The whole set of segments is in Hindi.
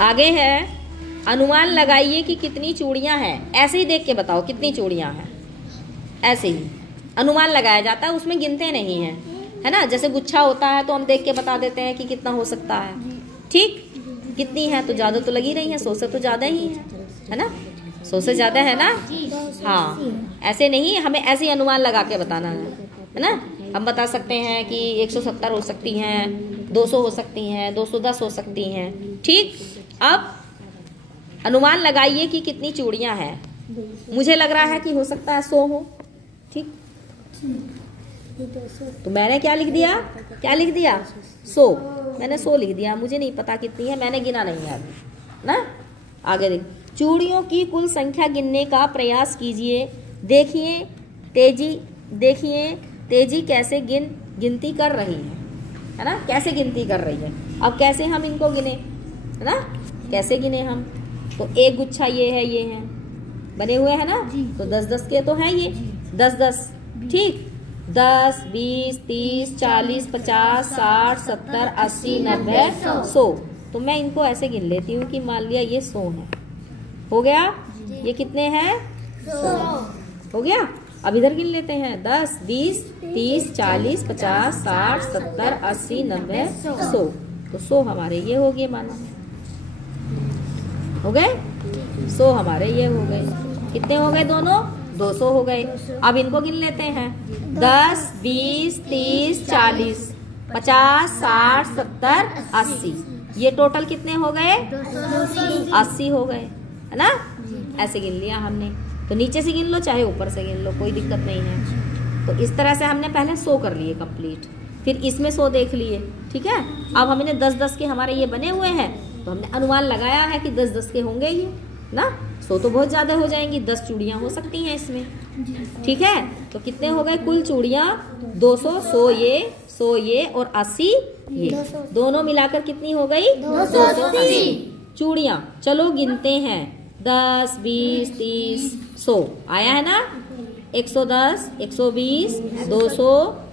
आगे है, अनुमान लगाइए कि कितनी चूड़ियां हैं। ऐसे ही देख के बताओ कितनी चूड़ियां हैं। ऐसे ही अनुमान लगाया जाता है, उसमें गिनते नहीं हैं, है ना। जैसे गुच्छा होता है तो हम देख के बता देते हैं कि कितना हो सकता है। ठीक, कितनी है तो ज्यादा तो लगी रही है, 100 से तो ज्यादा ही है ना, 100 से ज्यादा है ना। हाँ, ऐसे नहीं, हमें ऐसे ही अनुमान लगा के बताना है ना। हम बता सकते हैं कि 170 हो सकती हैं, 200 हो सकती हैं, 210 हो सकती हैं। ठीक, अब अनुमान लगाइए कि कितनी चूड़ियां हैं। मुझे लग रहा है कि हो सकता है 100 हो। ठीक, तो मैंने क्या लिख दिया, 100। मैंने 100 लिख दिया, मुझे नहीं पता कितनी है, मैंने गिना नहीं है अभी ना। आगे देख, चूड़ियों की कुल संख्या गिनने का प्रयास कीजिए। देखिए तेजी कैसे गिनती कर रही है ना, कैसे गिनती कर रही है। अब कैसे हम इनको गिने, है ना, कैसे गिने हम। तो एक गुच्छा ये है बने हुए है ना, तो 10-10 के तो हैं ये, 10-10। ठीक, 10, 20, 30, 40, 50, 60, 70, 80, 90, 100। तो मैं इनको ऐसे गिन लेती हूँ कि मान लिया ये 100 है, हो गया। ये कितने हैं, 100 हो गया। अब इधर गिन लेते हैं, 10, 20, 30, 40, 50, 60, 70, 80, 90, 100। तो 100 हमारे ये हो गए, मानो हो गए 100 हमारे ये हो गए। कितने हो गए दोनों, 200 हो गए। अब इनको गिन लेते हैं, 10, 20, 30, 40, 50, 60, 70, 80। ये टोटल कितने हो गए, 80 हो गए, है ना। ऐसे गिन लिया हमने। तो नीचे से गिन लो चाहे ऊपर से गिन लो, कोई दिक्कत नहीं है। तो इस तरह से हमने पहले 100 कर लिए कंप्लीट, फिर इसमें 100 देख लिए। ठीक है, अब हमने 10-10 के हमारे ये बने हुए हैं, तो हमने अनुमान लगाया है कि 10-10 के होंगे ये ना। 100 तो बहुत ज्यादा हो जाएंगी, 10 चूड़ियां हो सकती हैं इसमें। ठीक है, तो कितने हो गए कुल चूड़ियां, 200। 100 ये और 80 ये, दोनों मिलाकर कितनी हो गई, 280 चूड़ियां। चलो गिनते हैं, 10, 20, 30, 100 आया है ना। 110, 120, 200,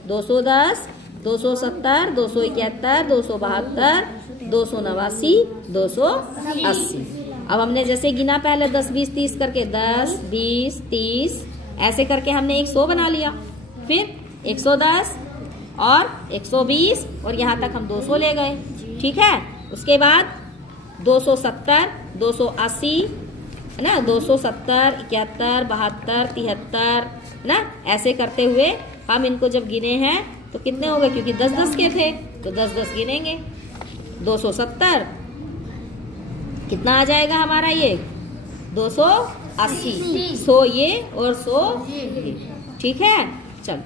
210, 270, 271, 272, 289, 280। अब हमने जैसे गिना पहले 10, 20, 30 करके, 10, 20, 30 ऐसे करके हमने 100 बना लिया। फिर 110 और 120 और यहाँ तक हम 200 ले गए। ठीक है, उसके बाद 270, 280 है ना, 270, 71, 72, 73 ना, ऐसे करते हुए हम इनको जब गिने हैं तो कितने हो गए, क्योंकि 10-10 के थे तो 10-10 गिनेंगे। 270 कितना आ जाएगा हमारा ये, 280। 100 ये और 100 ये। ठीक है, चलो।